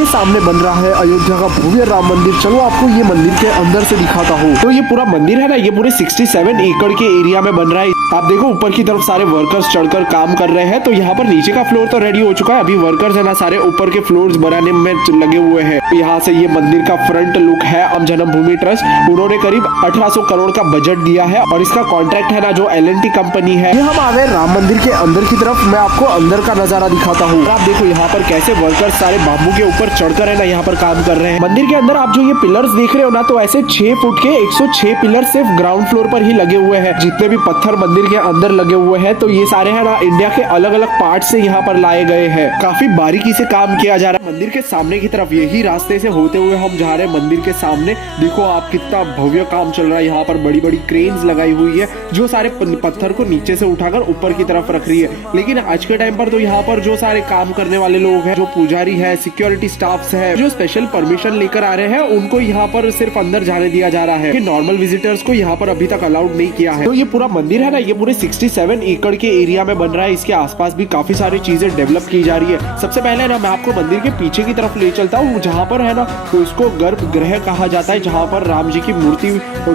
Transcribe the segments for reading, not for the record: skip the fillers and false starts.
ये सामने बन रहा है अयोध्या का भव्य राम मंदिर। चलो आपको ये मंदिर के अंदर से दिखाता हूँ। तो ये पूरा मंदिर है ना, ये पूरे 67 एकड़ के एरिया में बन रहा है। आप देखो ऊपर की तरफ सारे वर्कर्स चढ़कर काम कर रहे हैं। तो यहाँ पर नीचे का फ्लोर तो रेडी हो चुका है, अभी वर्कर्स है ना सारे ऊपर के फ्लोर्स बनाने में लगे हुए हैं। यहाँ से ये मंदिर का फ्रंट लुक है। राम जन्मभूमि ट्रस्ट, उन्होंने करीब 1800 करोड़ का बजट दिया है और इसका कॉन्ट्रैक्ट है ना जो L&T कंपनी है। ये हम आ गए राम मंदिर के अंदर की तरफ। मैं आपको अंदर का नजारा दिखाता हूँ। आप देखो यहाँ पर कैसे वर्कर्स सारे बांबू के ऊपर चढ़कर है ना यहाँ पर काम कर रहे हैं। मंदिर के अंदर आप जो ये पिलर्स देख रहे हो ना, तो ऐसे 6 फुट के 106 पिलर सिर्फ ग्राउंड फ्लोर पर ही लगे हुए हैं। जितने भी पत्थर मंदिर के अंदर लगे हुए हैं, तो ये सारे है ना इंडिया के अलग अलग पार्ट से यहाँ पर लाए गए हैं। काफी बारीकी से काम किया जा रहा है। मंदिर के सामने की तरफ यही रास्ते से होते हुए हम जा रहे हैं मंदिर के सामने। देखो आप कितना भव्य काम चल रहा है। यहाँ पर बड़ी बड़ी क्रेन्स लगाई हुई है जो सारे पत्थर को नीचे से उठाकर ऊपर की तरफ रख रही है। लेकिन आज के टाइम पर तो यहाँ पर जो सारे काम करने वाले लोग हैं, जो पुजारी है, सिक्योरिटी स्टाफ्स है, जो स्पेशल परमिशन लेकर आ रहे हैं, उनको यहाँ पर सिर्फ अंदर जाने दिया जा रहा है। नॉर्मल विजिटर्स को यहाँ पर अभी तक अलाउड नहीं किया है। तो ये पूरा मंदिर है ना, ये पूरे 67 एकड़ के एरिया में बन रहा है। इसके आसपास भी काफी सारी चीजें डेवलप की जा रही है। सबसे पहले ना मैं आपको मंदिर के पीछे की तरफ ले चलता हूँ, जहाँ पर है ना तो इसको गर्भगृह कहा जाता है, जहाँ पर राम जी की मूर्ति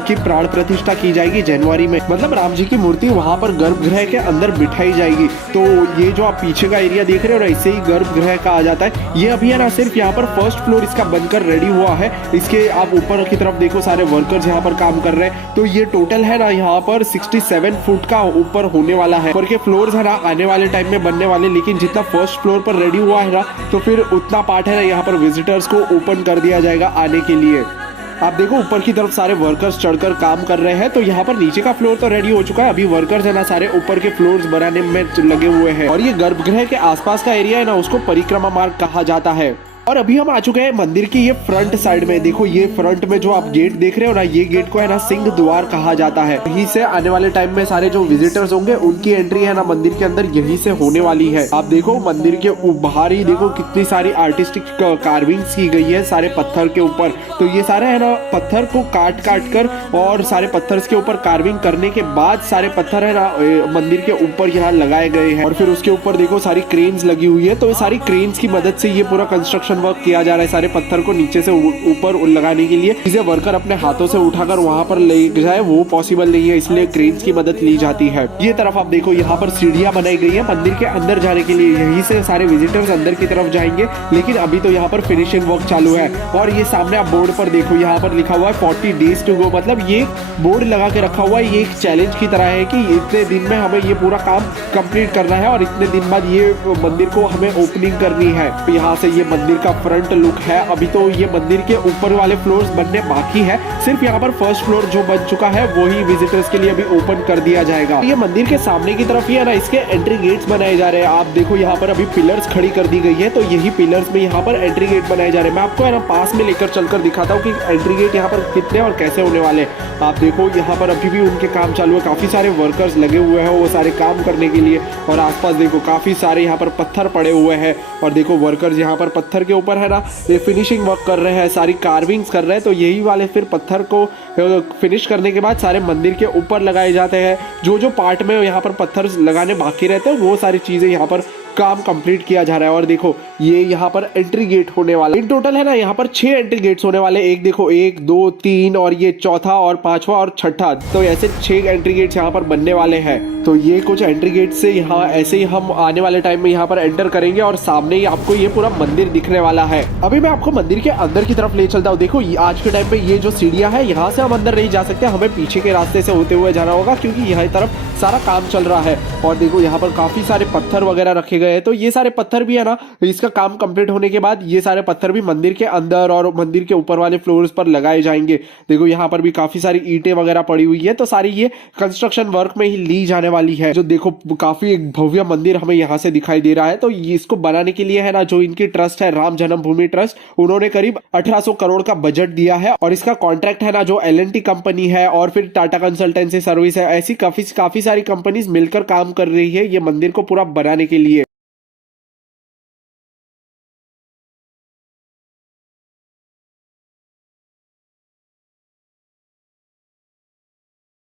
की प्राण प्रतिष्ठा की जाएगी जनवरी में। मतलब राम जी की मूर्ति वहाँ पर गर्भगृह के अंदर बिठाई जाएगी। तो ये जो आप पीछे का एरिया देख रहे हो ना, इसे ही गर्भगृह कहा जाता है। ये अभी है ना सिर्फ यहाँ पर फर्स्ट फ्लोर इसका बनकर रेडी हुआ है। इसके आप ऊपर की तरफ देखो सारे वर्कर्स यहाँ पर काम कर रहे हैं। तो ये टोटल है ना यहाँ पर 67 फुट का ऊपर होने वाला है। ऊपर के फ्लोर्स है ना आने वाले टाइम में बनने वाले, लेकिन जितना फर्स्ट फ्लोर पर रेडी हुआ है ना, तो फिर उतना पार्ट है ना यहाँ पर विजिटर्स को ओपन कर दिया जाएगा आने के लिए। आप देखो ऊपर की तरफ सारे वर्कर्स चढ़कर काम कर रहे हैं। तो यहाँ पर नीचे का फ्लोर तो रेडी हो चुका है, अभी वर्कर्स है ना सारे ऊपर के फ्लोर्स बनाने में लगे हुए हैं। और ये गर्भगृह के आसपास का एरिया है ना, उसको परिक्रमा मार्ग कहा जाता है। और अभी हम आ चुके हैं मंदिर की ये फ्रंट साइड में। देखो ये फ्रंट में जो आप गेट देख रहे हो ना, ये गेट को है ना सिंह द्वार कहा जाता है। यहीं से आने वाले टाइम में सारे जो विजिटर्स होंगे उनकी एंट्री है ना मंदिर के अंदर यहीं से होने वाली है। आप देखो मंदिर के बाहर ही देखो कितनी सारी आर्टिस्टिक कार्विंग्स की गई है सारे पत्थर के ऊपर। तो ये सारे है ना पत्थर को काट काट कर और सारे पत्थर के ऊपर कार्विंग करने के बाद सारे पत्थर है ना मंदिर के ऊपर यहाँ लगाए गए हैं। और फिर उसके ऊपर देखो सारी क्रेन्स लगी हुई है। तो सारी क्रेन्स की मदद से ये पूरा कंस्ट्रक्शन वर्क किया जा रहा है। सारे पत्थर को नीचे से ऊपर लगाने के लिए इसे वर्कर अपने हाथों से उठाकर वहां पर ले जाए वो पॉसिबल नहीं है, इसलिए क्रेन्स की मदद ली जाती है। ये तरफ आप देखो यहाँ पर सीढ़ियां बनाई गई है मंदिर के अंदर जाने के लिए। यहीं से सारे विजिटर्स अंदर की तरफ जाएंगे, लेकिन अभी तो यहाँ पर फिनिशिंग वर्क चालू है। और ये सामने आप बोर्ड पर देखो, यहाँ पर लिखा हुआ है 40 डेज टू गो। मतलब ये बोर्ड लगा के रखा हुआ है, ये एक चैलेंज की तरह है कि इतने दिन में हमें ये पूरा काम कंप्लीट करना है और इतने दिन बाद ये मंदिर को हमें ओपनिंग करनी है। यहाँ से ये मंदिर का फ्रंट लुक है। अभी तो ये मंदिर के ऊपर वाले फ्लोर्स बनने बाकी है, सिर्फ यहाँ पर फर्स्ट फ्लोर जो बन चुका है वही विजिटर्स के लिए अभी ओपन कर दिया जाएगा। ये मंदिर के सामने की तरफ ही है ना इसके एंट्री गेट्स बनाए जा रहे हैं। आप देखो यहाँ पर अभी पिलर्स खड़ी कर दी गई है, तो यही पिलर्स में यहाँ पर एंट्री गेट बनाए जा रहे हैं। मैं आपको है ना पास में लेकर चलकर दिखाता हूँ कि एंट्री गेट यहाँ पर कितने और कैसे होने वाले। आप देखो यहाँ पर अभी भी उनके काम चालू है, काफी सारे वर्कर्स लगे हुए हैं वो सारे काम करने के लिए। और आसपास देखो काफी सारे यहाँ पर पत्थर पड़े हुए हैं और देखो वर्कर्स यहाँ पर पत्थर के ऊपर है ना ये फिनिशिंग वर्क कर रहे हैं, सारी कार्विंग्स कर रहे हैं। तो यही वाले फिर पत्थर को फिनिश करने के बाद सारे मंदिर के ऊपर लगाए जाते हैं। जो जो पार्ट में यहाँ पर पत्थर लगाने बाकी रहते हैं वो सारी चीजें यहाँ पर काम कंप्लीट किया जा रहा है। और देखो ये यहाँ पर एंट्री गेट होने वाला इन टोटल है ना यहाँ पर 6 एंट्री गेट्स होने वाले। एक देखो 1 2 3 और ये चौथा और पांचवा और छठा, तो ऐसे 6 एंट्री गेट्स यहाँ पर बनने वाले हैं। तो ये कुछ एंट्री गेट से यहाँ ऐसे ही हम आने वाले टाइम में यहाँ पर एंटर करेंगे और सामने ही आपको ये पूरा मंदिर दिखने वाला है। अभी मैं आपको मंदिर के अंदर की तरफ ले चलता हूँ। देखो आज के टाइम पे ये जो सीढ़ियां है यहाँ से हम अंदर नहीं जा सकते, हमें पीछे के रास्ते से होते हुए जाना होगा क्योंकि यहाँ तरफ सारा काम चल रहा है। और देखो यहाँ पर काफी सारे पत्थर वगैरह रखे गए हैं। तो ये सारे पत्थर भी है ना इसका काम कंप्लीट होने के बाद ये सारे पत्थर भी मंदिर के अंदर और मंदिर के ऊपर वाले फ्लोर्स पर लगाए जाएंगे। देखो यहाँ पर भी काफी सारी ईंटें वगैरह पड़ी हुई है, तो सारी ये कंस्ट्रक्शन वर्क में ही ली जाने वाली है। जो देखो काफी एक भव्य मंदिर हमें यहाँ से दिखाई दे रहा है। तो इसको बनाने के लिए है ना जो इनकी ट्रस्ट है राम जन्मभूमि ट्रस्ट, उन्होंने करीब 1800 करोड़ का बजट दिया है और इसका कॉन्ट्रैक्ट है ना जो L&T कंपनी है और फिर टाटा कंसल्टेंसी सर्विस है, ऐसी काफी सारी कंपनीज मिलकर काम कर रही है ये मंदिर को पूरा बनाने के लिए।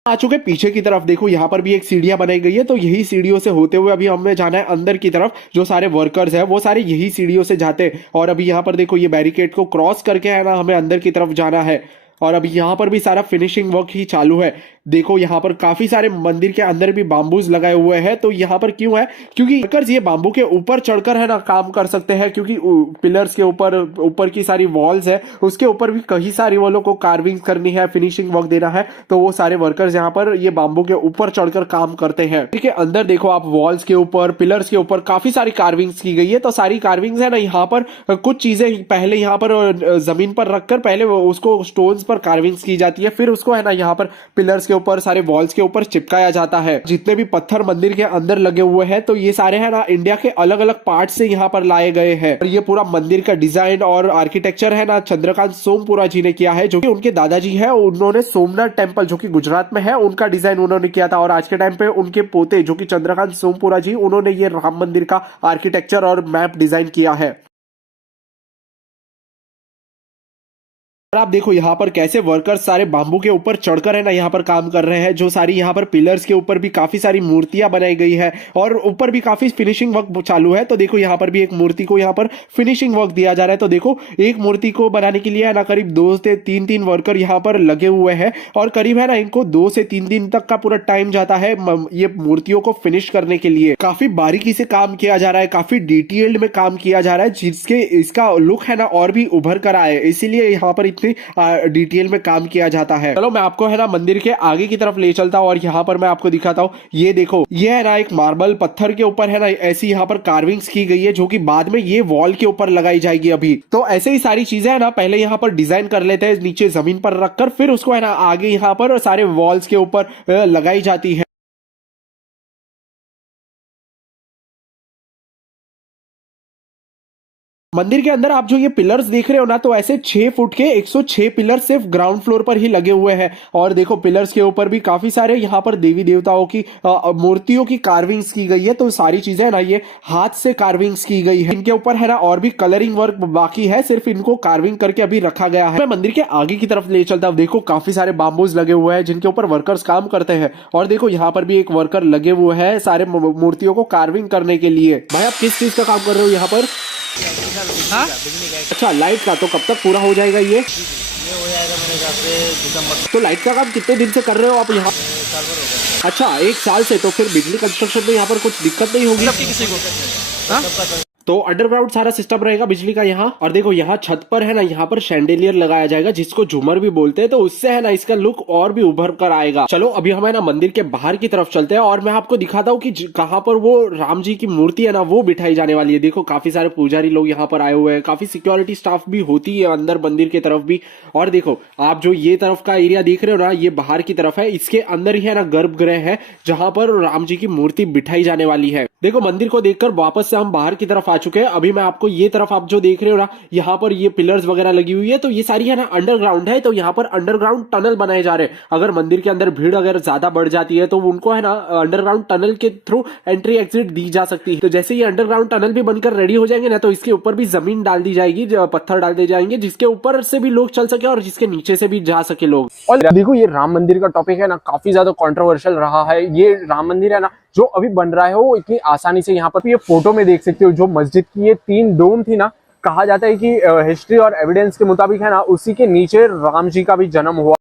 आ चुके पीछे की तरफ। देखो यहाँ पर भी एक सीढ़ियां बनाई गई है, तो यही सीढ़ियों से होते हुए अभी हमें जाना है अंदर की तरफ। जो सारे वर्कर्स हैं वो सारे यही सीढ़ियों से जाते हैं, और अभी यहाँ पर देखो ये बैरिकेड को क्रॉस करके है ना हमें अंदर की तरफ जाना है। और अभी यहाँ पर भी सारा फिनिशिंग वर्क ही चालू है। देखो यहाँ पर काफी सारे मंदिर के अंदर भी बाम्बूज लगाए हुए हैं। तो यहाँ पर क्यों है, क्योंकि वर्कर्स ये बाम्बू के ऊपर चढ़कर है ना काम कर सकते हैं, क्योंकि पिलर्स के ऊपर की सारी वॉल्स है उसके ऊपर भी कई सारी वालों को कार्विंग करनी है, फिनिशिंग वर्क देना है। तो वो सारे वर्कर्स यहाँ पर ये बाम्बू के ऊपर चढ़कर काम करते हैं। ठीक है, अंदर देखो आप वॉल्स के ऊपर, पिलर्स के ऊपर काफी सारी कार्विंग्स की गई है। तो सारी कार्विंग्स है ना यहाँ पर कुछ चीजें पहले यहाँ पर जमीन पर रखकर पहले उसको स्टोन्स पर कार्विंग्स की जाती है, फिर उसको है ना यहाँ पर पिलर्स के ऊपर, सारे वॉल्स के ऊपर चिपकाया जाता है। जितने भी पत्थर मंदिर के अंदर लगे हुए हैं तो ये सारे है ना इंडिया के अलग अलग पार्ट से यहाँ पर लाए गए हैं। और ये पूरा मंदिर का डिजाइन और आर्किटेक्चर है ना चंद्रकांत सोमपुरा जी ने किया है, जो कि उनके दादाजी है। उन्होंने सोमनाथ टेम्पल जो कि गुजरात में है उनका डिजाइन उन्होंने किया था, और आज के टाइम पे उनके पोते जो कि चंद्रकांत सोमपुरा जी, उन्होंने ये राम मंदिर का आर्किटेक्चर और मैप डिजाइन किया है। और आप देखो यहाँ पर कैसे वर्कर्स सारे बाम्बू के ऊपर चढ़कर है ना यहाँ पर काम कर रहे हैं। जो सारी यहाँ पर पिलर्स के ऊपर भी काफी सारी मूर्तियां बनाई गई है, और ऊपर भी काफी फिनिशिंग वर्क चालू है। तो देखो यहाँ पर भी एक मूर्ति को यहाँ पर फिनिशिंग वर्क दिया जा रहा है। तो देखो एक मूर्ति को बनाने के लिए है ना करीब 2 से 3 वर्कर यहाँ पर लगे हुए हैं, और करीब है ना इनको 2 से 3 दिन तक का पूरा टाइम जाता है ये मूर्तियों को फिनिश करने के लिए। काफी बारीकी से काम किया जा रहा है, काफी डिटेल्ड में काम किया जा रहा है, जिसके इसका लुक है ना और भी उभर कर आए, इसीलिए यहाँ पर डिटेल में काम किया जाता है। चलो मैं आपको है ना मंदिर के आगे की तरफ ले चलता हूँ, और यहाँ पर मैं आपको दिखाता हूँ। ये देखो ये है ना एक मार्बल पत्थर के ऊपर है ना ऐसी यहाँ पर कार्विंग्स की गई है, जो कि बाद में ये वॉल के ऊपर लगाई जाएगी। अभी तो ऐसे ही सारी चीजें है ना पहले यहाँ पर डिजाइन कर लेते हैं नीचे जमीन पर रखकर, फिर उसको है ना आगे यहाँ पर सारे वॉल्स के ऊपर लगाई जाती है। मंदिर के अंदर आप जो ये पिलर्स देख रहे हो ना, तो ऐसे 6 फुट के 106 पिलर सिर्फ ग्राउंड फ्लोर पर ही लगे हुए हैं। और देखो पिलर्स के ऊपर भी काफी सारे यहाँ पर देवी देवताओं की मूर्तियों की कार्विंग्स की गई है। तो सारी चीजें है ना ये हाथ से कार्विंग्स की गई है। इनके ऊपर है ना और भी कलरिंग वर्क बाकी है, सिर्फ इनको कार्विंग करके अभी रखा गया है। मैं मंदिर के आगे की तरफ ले चलता हूं। देखो काफी सारे बाम्बूज लगे हुए हैं जिनके ऊपर वर्कर्स काम करते हैं। और देखो यहाँ पर भी एक वर्कर लगे हुए हैं सारे मूर्तियों को कार्विंग करने के लिए। भाई आप किस चीज का काम कर रहे हो यहाँ पर? हाँ? अच्छा लाइट का, तो कब तक पूरा हो जाएगा ये हो जाएगा मेरे हिसाब से दिसंबर। तो लाइट का काम कितने दिन से कर रहे हो आप यहाँ? साल भर हो गया। अच्छा 1 साल से। तो फिर बिजली कंस्ट्रक्शन में यहाँ पर कुछ दिक्कत नहीं होगी किसी को? हाँ? तो अंडरग्राउंड सारा सिस्टम रहेगा बिजली का यहाँ। और देखो यहाँ छत पर है ना यहाँ पर शैंडेलियर लगाया जाएगा, जिसको झूमर भी बोलते हैं। तो उससे है ना इसका लुक और भी उभर कर आएगा। चलो अभी हम है ना मंदिर के बाहर की तरफ चलते हैं, और मैं आपको दिखाता हूँ कि कहाँ पर वो राम जी की मूर्ति है ना वो बिठाई जाने वाली है। देखो काफी सारे पुजारी लोग यहाँ पर आए हुए हैं, काफी सिक्योरिटी स्टाफ भी होती है अंदर मंदिर की तरफ भी। और देखो आप जो ये तरफ का एरिया देख रहे हो ना, ये बाहर की तरफ है, इसके अंदर ही है ना गर्भगृह है जहां पर राम जी की मूर्ति बिठाई जाने वाली है। देखो मंदिर को देखकर वापस से हम बाहर की तरफ आ चुके हैं। अभी मैं आपको ये तरफ आप जो देख रहे हो ना, यहाँ पर ये पिलर्स वगैरह लगी हुई है, तो ये सारी है ना अंडरग्राउंड है। तो यहाँ पर अंडरग्राउंड टनल बनाए जा रहे हैं। अगर मंदिर के अंदर भीड़ अगर ज्यादा बढ़ जाती है तो उनको है ना अंडरग्राउंड टनल के थ्रू एंट्री एग्जिट दी जा सकती है। तो जैसे ये अंडरग्राउंड टनल भी बनकर रेडी हो जाएंगे ना, तो इसके ऊपर भी जमीन डाल दी जाएगी, पत्थर डाल दिए जाएंगे, जिसके ऊपर से भी लोग चल सके और जिसके नीचे से भी जा सके लोग। और देखो ये राम मंदिर का टॉपिक है ना काफी ज्यादा कंट्रोवर्शियल रहा है। ये राम मंदिर है ना जो अभी बन रहा है वो इतनी आसानी से यहाँ पर ये फोटो में देख सकते हो। जो मस्जिद की ये 3 डोम थी ना, कहा जाता है कि हिस्ट्री और एविडेंस के मुताबिक है ना उसी के नीचे राम जी का भी जन्म हुआ।